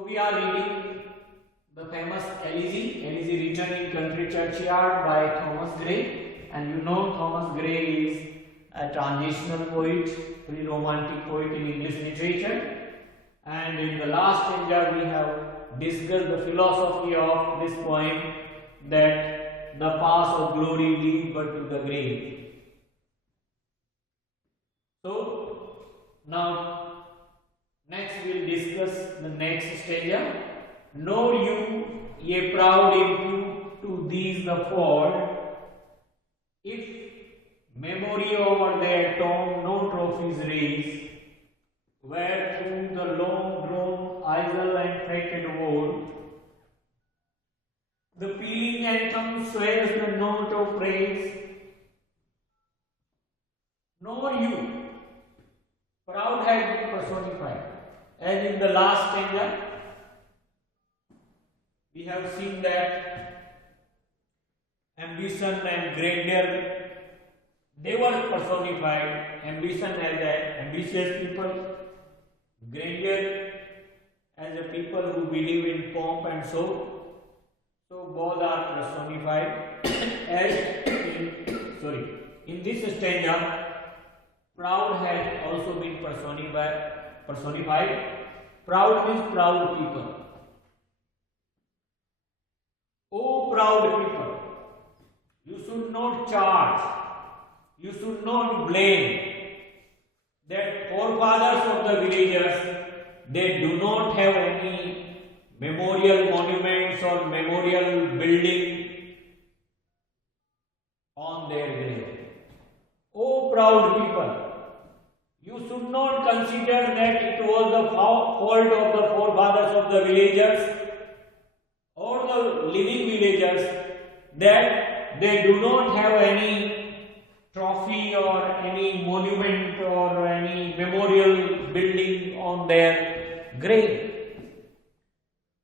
So we are reading the famous Elegy. Elegy written in country churchyard by Thomas Gray, and you know Thomas Gray is a transitional poet, pre-romantic poet in English literature. And in the last stanza we have discussed the philosophy of this poem, that the paths of glory lead but to the grave. So now next we will discuss the next stanza. Know you, ye proud impute to these the fall, if memory over their tomb no trophies raise, where through the long drawn isle and fretted wall, the pealing anthem sways the note of praise. Nor you, proud has been personified, and in the last stanza we have seen that ambition and grandeur, they were personified. Ambition as an ambitious people, grandeur as a people who believe in pomp and show. So both are personified. As in this stanza, proud has also been personified. Proud means proud people. O proud people, you should not charge, you should not blame that forefathers of the villagers, they do not have any memorial monuments or memorial building on their grave. O proud people, you should not consider that it was the fault of the forefathers of the villagers or the living villagers that they do not have any trophy or any monument or any memorial building on their grave.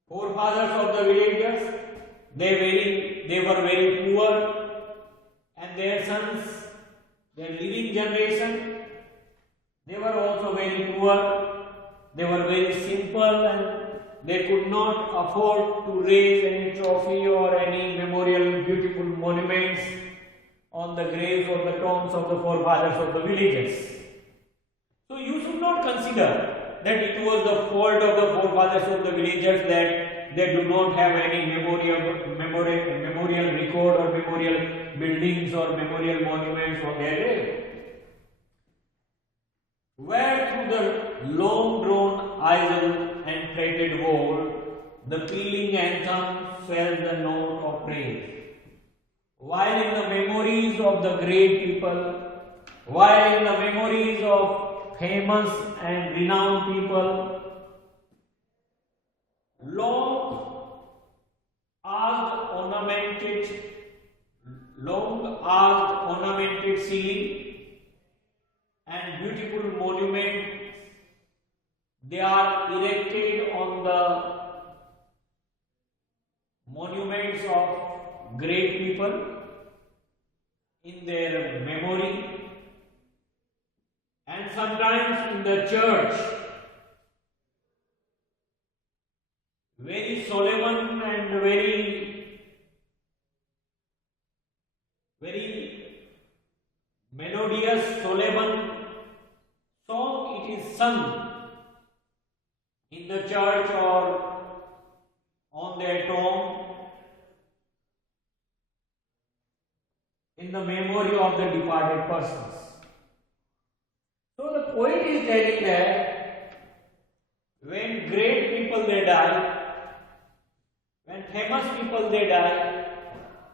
Forefathers of the villagers, they were very poor, and their sons, their living generation, they were also very poor. They were very simple, and they could not afford to raise any trophy or any memorial beautiful monuments on the graves or the tombs of the forefathers of the villagers. So you should not consider that it was the fault of the forefathers of the villagers that they do not have any memorial record or memorial buildings or memorial monuments on their grave. Where through the long drawn aisle and fretted wall, the pealing anthem swells the note of praise. While in the memories of the great people, while in the memories of famous and renowned people, long arched ornamented ceiling and beautiful monuments, they are erected on the monuments of great people in their memory, and sometimes in the church, very solemn and very melodious, solemn song it is sung in the church or on their tomb in the memory of the departed persons. So the poet is telling that when great people they die, when famous people they die,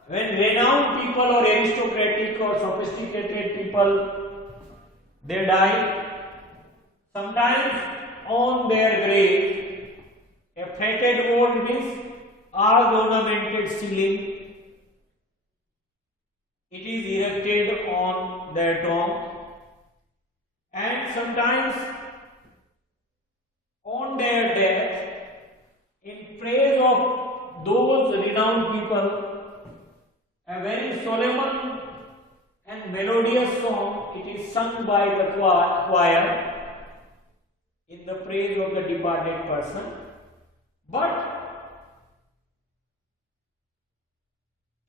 when renowned people or aristocratic or sophisticated people they die, sometimes on their grave a fretted wall means arched ornamented ceiling, it is erected on their tomb, and sometimes on their death, in praise of those renowned people, a very solemn and melodious song, it is sung by the choir in the praise of the departed person. But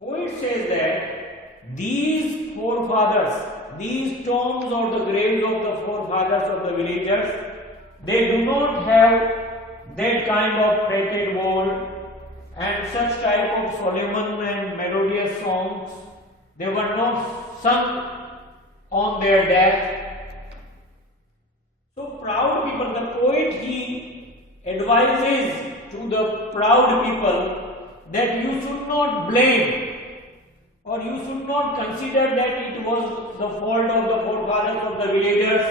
poet says that these forefathers, these tombs or the graves of the forefathers of the villagers, they do not have that kind of painted wall and such type of solemn and melodious songs. They were not sung on their death. So proud people, the poet, he advises to the proud people that you should not blame or you should not consider that it was the fault of the forefathers of the villagers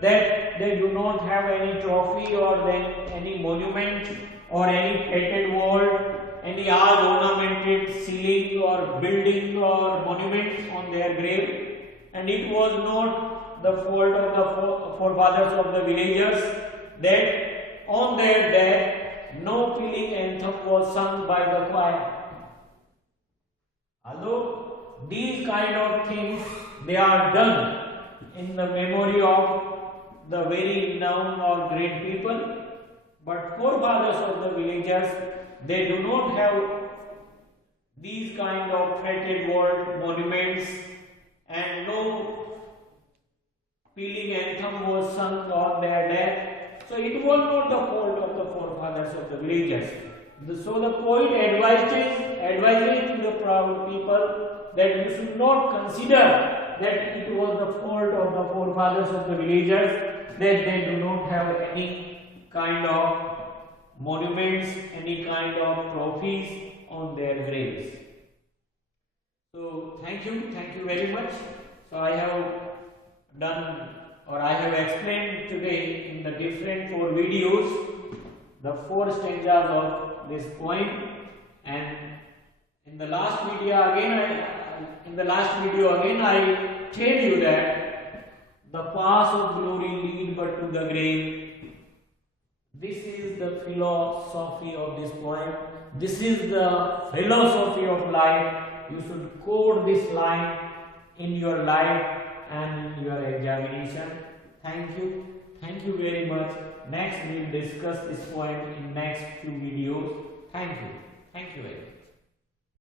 that they do not have any trophy or then any monument or any painted wall, any art ornamented ceiling or building or monument on their grave, and it was not the fault of the forefathers of the villagers that on their death no killing anthem was sung by the choir. Although these kind of things they are done in the memory of the very renowned or great people, but forefathers of the villagers, they do not have these kind of painted wall monuments and no pealing anthem was sung on their death. So it was not the fault of the forefathers of the villagers. So the poet advises to the proud people that you should not consider that it was the fault of the forefathers of the villagers that they do not have any kind of monuments, any kind of trophies on their graves. So thank you very much. So I have done or I have explained today in the different 4 videos the 4 stanzas of this poem, and in the last video again I tell you that the paths of glory lead but to the grave. This is the philosophy of this poem. This is the philosophy of life. You should quote this line in your life and in your examination. Thank you very much. Next we will discuss this poem in next few videos. Thank you very much.